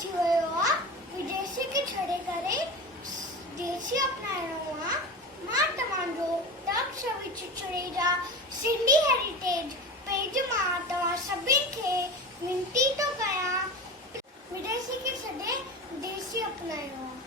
अची वियो आहे, विदेशी खे छॾे करे देसी अपनाइणो आहे। मां तव्हांजो टॉक शो विच जा सिंधी हेरिटेज पेज मां तव्हां सभिनि खे विनती थो कयां, विदेशी खे छॾे देसी अपनाइणो आहे।